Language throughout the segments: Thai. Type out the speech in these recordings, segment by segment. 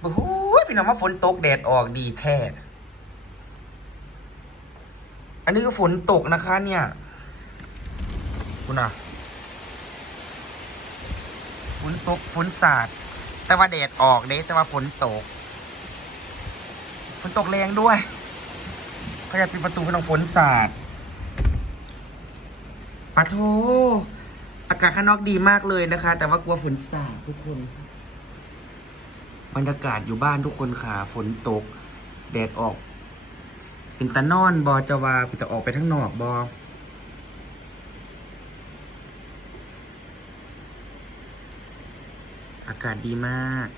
โอ้โหพี่น้องว่าฝนตกแดดออกดีแท้ อันนี้ก็ฝนตกนะคะเนี่ยคุณอะฝนตกฝนสาด แต่ว่าแดดออกเด้แต่ว่าฝนตก ฝนตกแรงด้วยขยับปิดประตูให้น้องฝนสาดปะโทอากาศข้างนอกดีมากเลยนะคะ แต่ว่ากลัวฝนสาดทุกคน บรรยากาศอยู่บ้านทุกคนค่ะฝนตก แดดออก เป็นตะนอนบอจะว่าจะออกไปทั้งนอกบออากาศดีมาก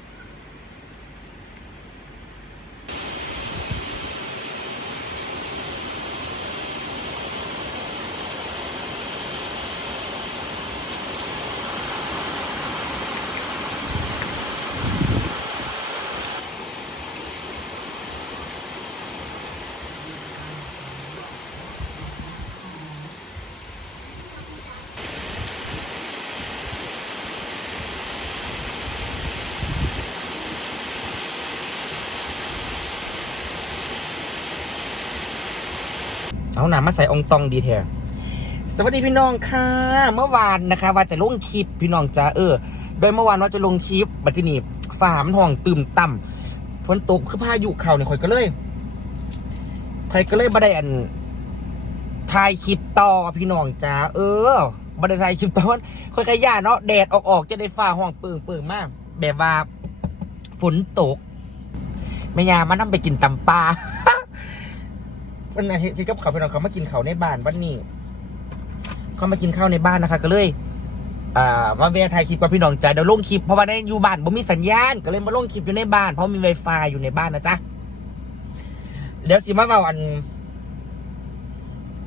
เอาหนามาใส่องตองดีแท้สวัสดีพี่น้องค่ะ เมื่อวานนะคะ ว่าจะลงคลิปพี่น้องจ้าเออ โดยเมื่อวานว่าจะลงคลิปบัดทีนี้ฝ่ามันห้องตื่มต่ำฝนตกคือพายุเข่าเนี่ยข่อยก็เลยข่อยก็เลยบ่ไดอันถ่ายคลิปต่อพี่น้องจ้าเออบ่ไดถ่ายคลิปตอนข่อยก็ย่าเนาะแดดออกออกๆจะได้ฝ่าห้องเปิงเปิงมากแบบว่าฝนตกแม่ยามันนำไปกินตำปลา วันอาทิตย์ที่กับเขาวพี่น้องเขามากินเขาวในบ้านวันนี้ เขามากินข้าวในบ้านนะคะ ก็เลย อ่ามาเวียถ่ายคลิปกับพี่น้องจ้าเดี๋ยวลงคลิปเพราะว่าได้อยู่บ้านบ่มีสัญญาณ ก็เลยมาลงคลิปอยู่ในบ้าน เพราะมี Wi-Fi อยู่ในบ้านนะจ๊ะเดี๋ยวสิมาเล่าอัน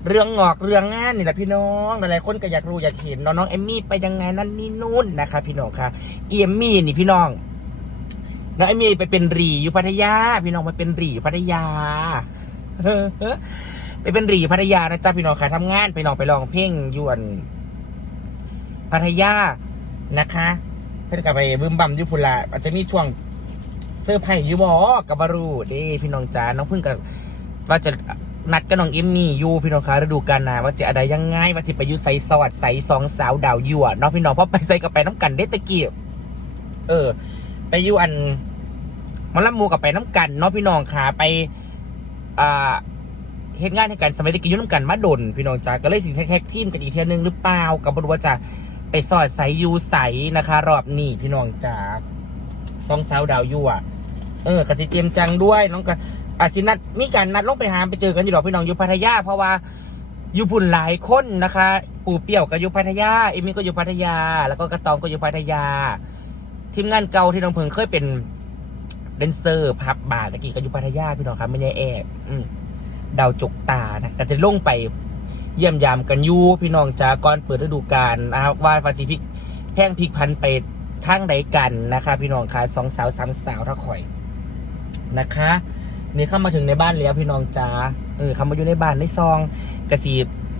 เรื่องงอกเรื่องงานนี่แหละพี่น้องหลายๆคนก็อยากรู้อยากเห็นน้องน้องเอมมี่ไปยังไงนั่นนี่นู่นนะคะ พี่น้องค่ะเอมมี่นี่พี่น้องน้องเอมมี่ไปเป็นรีอยู่พัทยา พี่น้องไปเป็นรีอยู่พัทยา ไปเป็นรีพัทยานะจ๊ะพี่น้องค่ะทำงานไปนองไปลองเพลงยวนพัทยานะคะเพื่อนกับไปบึมบัมยุพุละอาจจะมีช่วงเสื้อไผ่ยูบอกับบารูเด้พี่น้องจ้าน้องเพิ่งกับว่าจะนัดกับน้องเอมมี่ยูพี่น้องคะฤดูกาลหนาว่าจะอะไรยังไงว่าจะไปยุใส่สวัดใส่สองสาวดาวยั่วเนาะพี่น้องเพราะไปใส่กับไปน้ำกันได้ตะกี้เออ ไปยูอันมันละมูกับไปน้ำกันเนาะพี่น้องค่ะไป อ่าเฮ็ดงานให้กันสมัยตะกี้ยุ่น้ำกันมาดนพี่น้องจ้าก็เลยสิแท็กทีมกันอีกเทียนึงหรือเปล่ากับบรูว่าจะไปสอดใสยูใสนะคะ รอบนี้พี่น้องจ้าสองสาวดาวยูอะเออกสิเตรียมจังด้วยน้องก็อาชินัดมีการนัดลงไปหาไปเจอกันอยู่หรอพี่น้องอยู่พัทยา เพราะว่าอยู่พุ่นหลายคนนะคะ ปู่เปี่ยวก็อยู่พัทยาเอมี่ก็อยู่พัทยา แล้วก็กระตองก็อยู่พัทยา ทีมงานเก่าที่น้องเพิงเคยเป็น แดนเซอร์พับบาร์ตะกี้ก็อยู่พัทยาพี่น้องครับไม่ใช่แอบอืมดาวจกตานะก็จะลงไปเยี่ยมยามกันยูพี่น้องจาก่อนเปิดฤดูกาลนะครับว่าฟาซิฟิกแพงพิกพันไปทางใดกันนะคะ พี่น้องคะสองสาวสามสาวถ้าข่อยนะคะ นี่เข้ามาถึงในบ้านแล้วพี่น้องจ้าเออเข้ามาอยู่ในบ้านในซองกระสี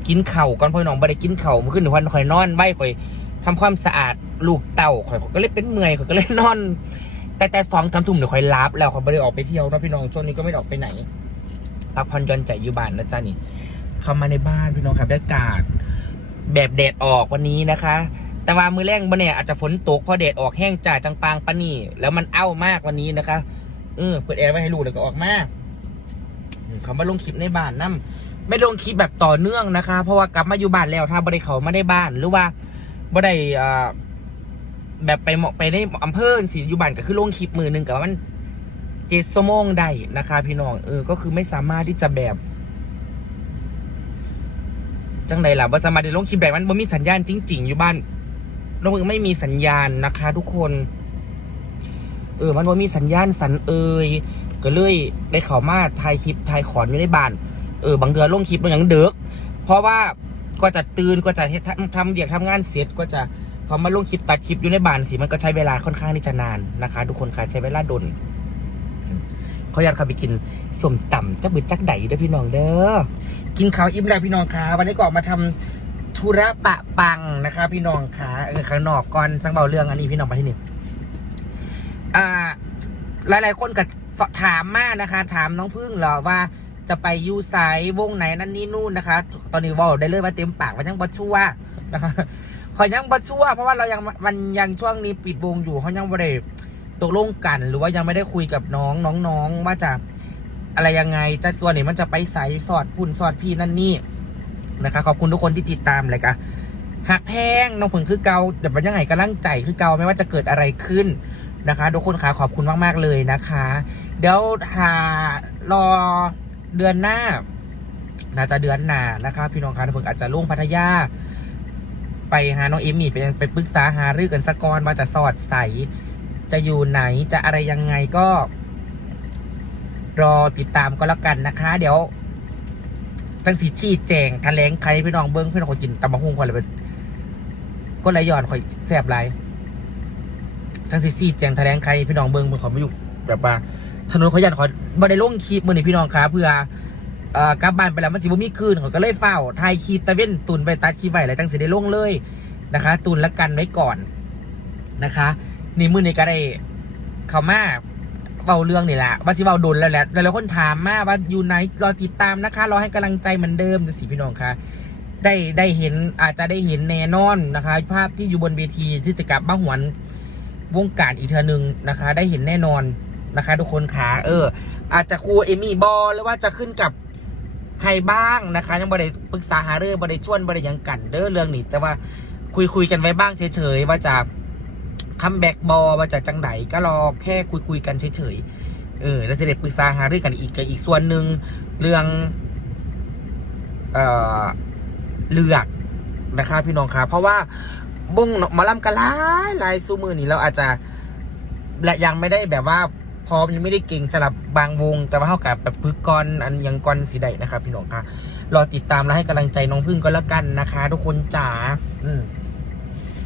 กินเข่าก่อนพ่อน้องไม่ได้กินเข่าวเมื่อคืนวันข่อยนอนไว้ข่อยทำความสะอาดลูกเต่าข่อยข่อยก็เลยเป็นเมื่อยข่อยก็เลยนอน แต่แต่สองทำทุ่มเดี๋ยวข่อยลาบแล้วเข่อยไม่ได้ออกไปเที่ยวนะพี่น้องช่วงนี้ก็ไม่ได้ออกไปไหนพักผ่อนหย่อนใจอยู่บ้านนะจ๊ะนี่เข้ามาในบ้านพี่น้องครับบรรยากาศแบบแดดออกวันนี้นะคะ แต่ว่ามือแรงบ่เนี่ยอาจจะฝนตกเพราะแดดออกแห้งจ่าจังปางปะนี่ แล้วมันเอ้ามากวันนี้นะคะเออเปิดแอร์ไว้ให้ลูกแล้วก็ออกมาเขามาลงคลิปในบ้านนั่ไม่ลงคลิปแบบต่อเนื่องนะคะ เพราะว่ากลับมาอยู่บ้านแล้วถ้าบ่ได้เขามาได้บ้านหรือว่าบ่ได้อ่า แบบไปเหมาะไปในอำเภอสิอยู่บ้านก็คือลงคลิปมือหนึ่งกับว่ามันเจ็ดชั่วโมงได้นะคะ พี่น้องเออ ก็คือไม่สามารถที่จะแบบ จังใดล่ะว่าสามารถได้ลงคลิปแบบมันบ่มีสัญญาณจริง ๆ อยู่บ้านเรามือไม่มีสัญญาณนะคะ ทุกคน เออ มันบ่มีสัญญาณสันเอยก็เลยได้เข้ามาถ่ายคลิปถ่ายขอนอยู่ในบ้านเออบางเดือนลงคลิปมันยังเด็กเพราะว่าก็จะตื่นก็จะทำทำเดียกทำงานเสร็จก็จะ เขามาลงคลิปตัดคลิปอยู่ในบ้านสิมันก็ใช้เวลาค่อนข้างที่จะนานนะคะ ทุกคนค่ะใช้เวลาดนเขาอยากข้าไปกินสมต่ำจักบือจักไดเด้อพี่น้องเด้อกินข้าวอิ่มแล้วพี่น้องค่ะวันนี้ก็ออกมาทำธุระปะปังนะคะ พี่น้องค่ะเออข้างนอกก่อนสังเบาเรื่องอันนี้พี่น้องไปที่นี่อ่า หลาย ๆ คนก็สอบถามมานะคะ ถามน้องพึ่งเหรอว่าจะไปยูไซวงไหนนั่นนี่นู่นนะคะ ตอนนี้บอกได้เลยว่าเต็มปากมันยังบัชัวนะคะ ขอยังบัชั่ว เพราะว่าเรายังมันยังช่วงนี้ปิดวงอยู่เขายังไม่ได้ตกลงกัน หรือว่ายังไม่ได้คุยกับน้องน้องๆว่าจะอะไรยังไงจะส่วนนี้มันจะไปใส่สอดพุ่นสอดพี่นั่นนี่นะคะขอบคุณทุกคนที่ติดตามเลยค่ะหักแพงน้องผึ่งคือเกาเดี๋ยวมันยังไงกำลังใจคือเกาไม่ว่าจะเกิดอะไรขึ้นนะคะ ทุกคนค่ะขอบคุณมาก ๆ เลยนะคะ เดี๋ยวหารอเดือนหน้า น่าจะเดือนหน้านะคะ พี่น้องคะเพิ่งอาจจะลงพัทยา ไปหาน้องเอมี่ไปไปปรึกษาหารือกันสะกอนว่าจะสอดใส จะอยู่ไหนจะอะไรยังไงก็ รอติดตามก็แล้วกันนะคะ เดี๋ยว จังสีชี้แจงแถลงใครพี่น้องเบิ้งพี่น้องคนกินตำบักหุ่งคนละเป็นก็ไรย่อนคอยแสบไรทั้งซีซีแจงแถลงใครพี่น้องเบิ้งเมืองเขาไม่อยู่แบบว่าถนนเขายันขอบ่ได้ลงคลิปมือนี่พี่น้องครับเพื่อ เอ่อกลับบ้านไปแล้วมันสิบ่มีคืนเขาก็เลยเฝ้าถ่ายคลิปตะเว้นตุนไปตัดคลิปไว้แล้วจังสิได้ลงเลยนะคะ ตุนละกันไว้ก่อนนะคะ นี่มือนี่ก็ได้เข้ามาเบาเรื่องนี่แหละว่าสิเบาโดนแล้วแหละหลายๆคนถามมาว่าอยู่ไหนรอติดตามนะคะรอให้กำลังใจเหมือนเดิมจะสิพี่น้องคะได้ได้เห็นอาจจะได้เห็นแน่นอนนะคะ ภาพที่อยู่บนเวทีที่จะกลับมาหวนวงการอีกเทอหนึ่งนะคะ ได้เห็นแน่นอนนะคะ ทุกคนขาเออ อาจจะครูเอมี่บอลหรือว่าจะขึ้นกับ ใครบ้างนะคะ ยังบ่ได้ปรึกษาหาเรื่องบ่ได้ชวนบ่ได้หยังกันเด้อเรื่องนี้ แต่ว่าคุยคุยกันไว้บ้างเฉยๆว่าจะคัมแบ็กบอลว่าจะจังไหนก็รอแค่คุยคุยกันเฉยๆเออแล้วจะได้ปรึกษาหารือกันอีกกับอีกส่วนหนึ่งเรื่องเอ่อเลือกนะคะพี่น้องคะเพราะว่าบุ้งมาล่ำกันหลายหลายซูมือนี่เราอาจจะและยังไม่ได้แบบว่า พร้อมยังไม่ได้เก่งสำหรับบางวง แต่ว่าเท่ากับแบบพึกกรอันยังกรสีใดนะครับพี่น้องค่ะรอติดตามและให้กำลังใจน้องพึ่งก็แล้วกันนะคะ ทุกคนจ๋าอืม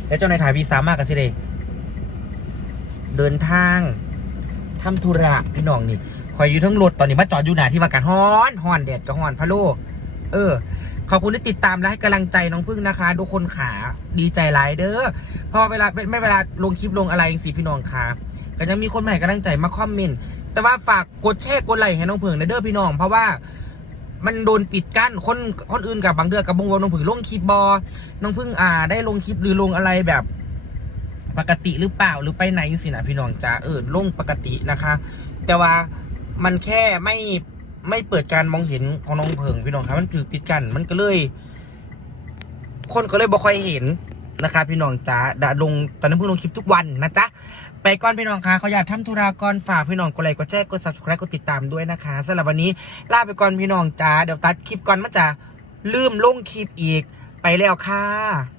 แล้วเจ้านายถ่ายวีสามากกันสิเดเดินทางทำธุระพี่น้องนี่คอยอยู่ทั้งรถตอนนี้มาจอดอยู่หนาที่ว่ากันฮ้อนฮ้อนแดดก็ฮ้อนพะโลเออขอบคุณที่ติดตามและให้กำลังใจน้องพึ่งนะคะ ทุกคนขาดีใจหลายเด้อพอเวลาไม่เวลาลงคลิปลงอะไรสิพี่น้องค่ะ ก็ยังมีคนใหม่กำลังใจมาคอมเมนต์แต่ว่าฝากกดแชร์กดไลค์ให้น้องพึ่งในเด้อพี่น้อง เพราะว่ามันโดนปิดกั้นคนคนอื่นกับบางเดือกับบงวน้องพึ่งลงคลิปบอน้องพึ่งอ่า ได้ลงคลิปหรือลงอะไรแบบปกติหรือเปล่าหรือไปไหนสินะพี่น้องจ้าเออลงปกตินะคะ แต่ว่ามันแค่ไม่ไม่เปิดการมองเห็นของน้องเพิงพี่น้องครับมันถือปิดกันมันก็เลย คนก็เลยบ่ค่อยเห็นนะคะ พี่น้องจ้าดาลงตอนนั้นเพิ่งลงคลิปทุกวันนะจ๊ะ ไปก่อนพี่น้องคะเขาอยากทำธุระก่อนฝากพี่น้องกดไลค์กดแชร์กด subscribe กดติดตามด้วยนะคะสำหรับวันนี้ลาไปก่อนพี่น้องจ้าเดี๋ยวตัดคลิปก่อนมันจะลืมลงคลิปอีกไปแล้วค่ะ